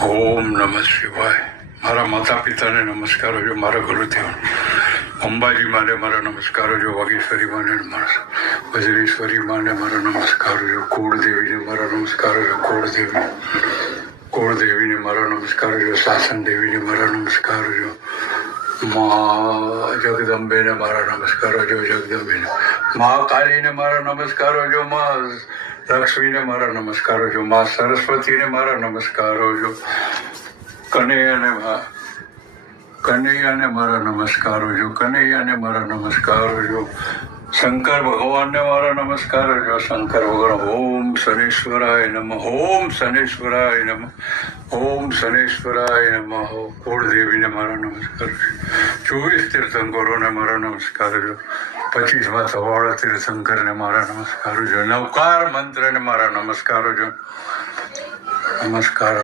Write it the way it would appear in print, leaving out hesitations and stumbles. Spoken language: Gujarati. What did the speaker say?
ઓમ નમઃ શિવાય. મારા માતા પિતાને નમસ્કારો જો, મારા ગુરુદેવ અંબાજી માને મારા નમસ્કારો જો, વાગેશ્વરી માને વજ્રેશ્વરી માને મારા નમસ્કારો જો, કુળદેવીને મારા નમસ્કારો જો, કુળદેવીને મારા નમસ્કારો જો, શાસન દેવીને મારા નમસ્કારો જો, મા જગદંબેને મારા નમસ્કારો જો, જગદંબેને મા કાલીને મારા નમસ્કારો જો, મા લક્ષ્મીને મારા નમસ્કારો જો, મા સરસ્વતીને મારા નમસ્કારો જો, કનૈયાને મારા નમસ્કારો જો, કનૈયાને મારા નમસ્કારો જો, શંકર ભગવાનને મારા નમસ્કારો જો, શંકર ભગવાન. ઓમ શનેશ્વરાય નમઃ, ઓમ શનેશ્વરાય નમઃ, ઓમ શનેશ્વરાય નમઃ. કુળદેવીને મારા નમસ્કાર છે. 24 તીર્થંકરોને મારા નમસ્કાર જો, 25 સવાળા તીર્થંકરને મારા નમસ્કારો જો, નવકાર મંત્રને મારા નમસ્કારો જો, નમસ્કાર.